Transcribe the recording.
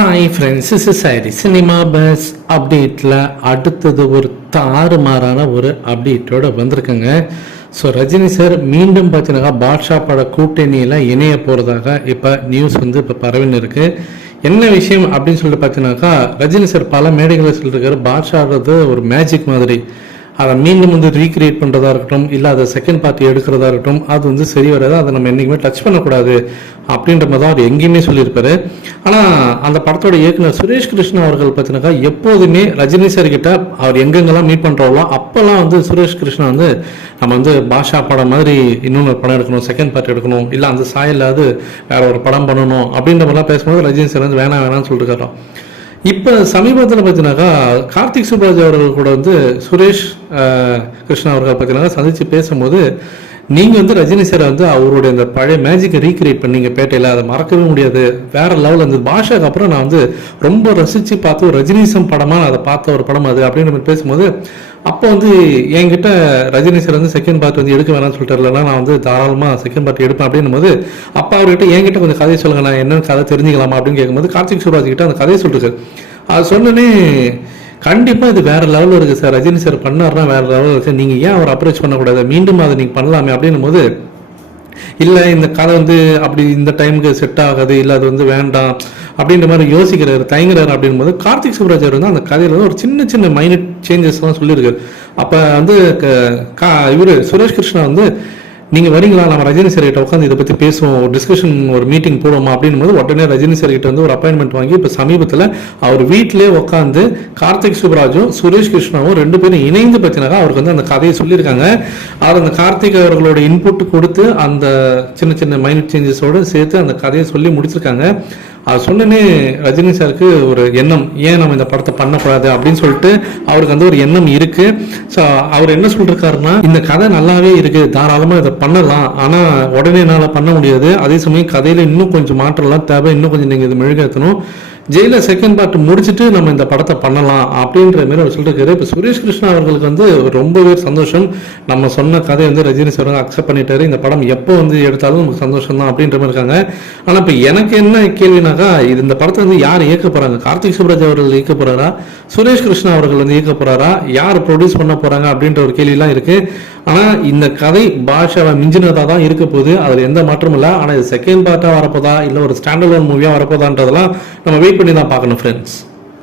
Hi friends இஸ் சாரி cinema buzz அப்டேட்டில் அடுத்தது ஒரு தாறுமாறான ஒரு அப்டேட்டோட வந்திருக்குங்க. ஸோ ரஜினி சார் மீண்டும் பார்த்தீங்கன்னா பாட்ஷா பட கூட்டணியில் இணைய போகிறதாக இப்போ நியூஸ் வந்து இப்போ பரவின்னு இருக்குது என்ன விஷயம் அப்படின்னு சொல்லிட்டு பார்த்தீங்கன்னாக்கா ரஜினி சார் பல மேடைகளில் சொல்லியிருக்காரு பாட்ஷான்றது ஒரு மேஜிக் மாதிரி. அதை மீண்டும் வந்து ரீக்ரியேட் பண்ணுறதா இருக்கட்டும் இல்லை அதை செகண்ட் பார்ட்டி எடுக்கிறதா இருக்கட்டும் அது வந்து சரி வராது அதை நம்ம என்றைக்குமே டச் பண்ணக்கூடாது அப்படின்ற மாதிரி தான் அவர் எங்கேயுமே சொல்லியிருப்பாரு. ஆனால் அந்த படத்தோட இயக்குனர் சுரேஷ் கிருஷ்ணா அவர்கள் பார்த்தீங்கன்னாக்கா எப்போதுமே ரஜினி சார் கிட்ட அவர் எங்கெங்கெல்லாம் மீட் பண்ணுறாங்களோ அப்போல்லாம் வந்து சுரேஷ் கிருஷ்ணா வந்து நம்ம வந்து பாஷா படம் மாதிரி இன்னொன்று படம் எடுக்கணும் செகண்ட் பார்ட் எடுக்கணும் இல்லை அந்த சாயில்லாது வேற ஒரு படம் பண்ணணும் அப்படின்ற மாதிரிலாம் பேசும்போது ரஜினி சார் வந்து வேணாம் வேணாம்னு சொல்லிட்டு இப்போ சமீபத்தில் பார்த்தீங்கன்னாக்கா கார்த்திக் சுப்ராஜ் அவர்கள் கூட வந்து சுரேஷ் கிருஷ்ணா அவர்கள் பார்த்தீங்கன்னா சந்தித்து பேசும்போது நீங்கள் வந்து ரஜினி சாரை வந்து அவருடைய அந்த பழைய மேஜிக்கை ரீக்ரியேட் பண்ணீங்க பேட்டையில். அதை மறக்கவே முடியாது. வேற லெவலில் அந்த பாஷாக்கு அப்புறம் நான் வந்து ரொம்ப ரசித்து பார்த்து ஒரு ரஜினிசம் படமாக நான் அதை பார்த்த ஒரு படம் அது அப்படின்ற மாதிரி பேசும்போது அப்போ வந்து என்கிட்ட ரஜினி சார் வந்து செகண்ட் பார்ட் வந்து எடுக்க வேணாம்னு சொல்லிட்டு இல்லைனா நான் வந்து தாராளமாக செகண்ட் பார்ட் எடுப்பேன் அப்படின்னும் போது அப்பா அவர்கிட்ட என்கிட்ட கொஞ்சம் கதையை சொல்லுங்க நான் என்னென்னு கதை தெரிஞ்சுக்கலாமா அப்படின்னு கேட்கும்போது கார்த்திக் சுப்ராஜ் கிட்ட அந்த கதையை சொல்லிருக்கு அது சொன்னோன்னே கண்டிப்பாக இது வேற லெவலில் இருக்குது சார் ரஜினி சார் பண்ணாருன்னா வேற லெவலில் இருக்குது நீங்கள் ஏன் அவர் அப்ரோச் பண்ணக்கூடாது? மீண்டும் அதை நீங்கள் பண்ணலாமே அப்படின்னும் போது இல்லை இந்த கதை வந்து அப்படி இந்த டைமுக்கு செட் ஆகாது இல்லை அது வந்து வேண்டாம் அப்படின்ற மாதிரி யோசிக்கிறாரு தயங்குறாரு அப்படின்னும் போது கார்த்திக் சுப்ராஜர் வந்து அந்த கதையில் வந்து ஒரு சின்ன சின்ன மைனட் சேஞ்சஸ்லாம் சொல்லியிருக்காரு. அப்போ வந்து இவர் சுரேஷ் கிருஷ்ணா வந்து நீங்கள் வரீங்களா? நம்ம ரஜினி சார் கிட்ட உட்காந்து இதை பற்றி பேசுவோம். ஒரு டிஸ்கஷன் ஒரு மீட்டிங் போடுவோமா அப்படின்னும் போது உடனே ரஜினி சார் கிட்ட வந்து ஒரு அப்பாயின்மெண்ட் வாங்கி இப்போ சமீபத்தில் அவர் வீட்டிலே உட்காந்து கார்த்திக் சுப்ராஜும் சுரேஷ் கிருஷ்ணாவும் ரெண்டு பேரும் இணைந்து பற்றினாக்கா அவருக்கு வந்து அந்த கதையை சொல்லியிருக்காங்க. அவர் அந்த கார்த்திக் அவர்களோட இன்புட் கொடுத்து அந்த சின்ன சின்ன மைனட் சேஞ்சஸோடு சேர்த்து அந்த கதையை சொல்லி முடிச்சிருக்காங்க. அது சொன்னனே ரஜினி சாருக்கு ஒரு எண்ணம் ஏன் நம்ம இந்த படத்தை பண்ணக்கூடாது? அப்படின்னு சொல்லிட்டு அவருக்கு வந்து ஒரு எண்ணம் இருக்கு. ஸோ அவர் என்ன சொல்றாருன்னா இந்த கதை நல்லாவே இருக்கு தாராளமாக இதை பண்ணலாம். ஆனால் உடனே என்னால் பண்ண முடியாது. அதே சமயம் கதையில இன்னும் கொஞ்சம் மாற்றம்லாம் தேவை. இன்னும் கொஞ்சம் நீங்கள் இது மெழுகேற்றணும் ஜெயில செகண்ட் பார்ட் முடிச்சுட்டு நம்ம இந்த படத்தை பண்ணலாம் அப்படின்ற மாதிரி அவர் சொல்லிருக்காரு. இப்போ சுரேஷ் கிருஷ்ணா அவர்களுக்கு வந்து ரொம்பவே சந்தோஷம். நம்ம சொன்ன கதை வந்து ரஜினி சார் அக்செப்ட் பண்ணிட்டாரு. இந்த படம் எப்போ வந்து எடுத்தாலும் நமக்கு சந்தோஷம் தான் அப்படின்ற மாதிரி இருக்காங்க. ஆனால் இப்போ எனக்கு என்ன கேள்வினாக்கா இது இந்த படத்தை வந்து யார் இயக்க போறாங்க? கார்த்திக் சுப்ராஜ் அவர்கள் இயக்க போறாரா? சுரேஷ் கிருஷ்ணா அவர்கள் வந்து இயக்க போறாரா? யார் ப்ரொடியூஸ் பண்ண போறாங்க அப்படின்ற ஒரு கேள்விலாம் இருக்கு. ஆனால் இந்த கதை பாஷாவை மிஞ்சினதாக தான் இருக்க போகுது. அதில் எந்த மாற்றமும் இல்லை. ஆனால் இது செகண்ட் பார்ட்டாக வரப்போதா இல்லை ஒரு ஸ்டாண்டர்ட் மூவியா வரப்போதான்றதெல்லாம் நம்ம வெயிட் பண்ணி தான் பார்க்கணும் ஃப்ரெண்ட்ஸ்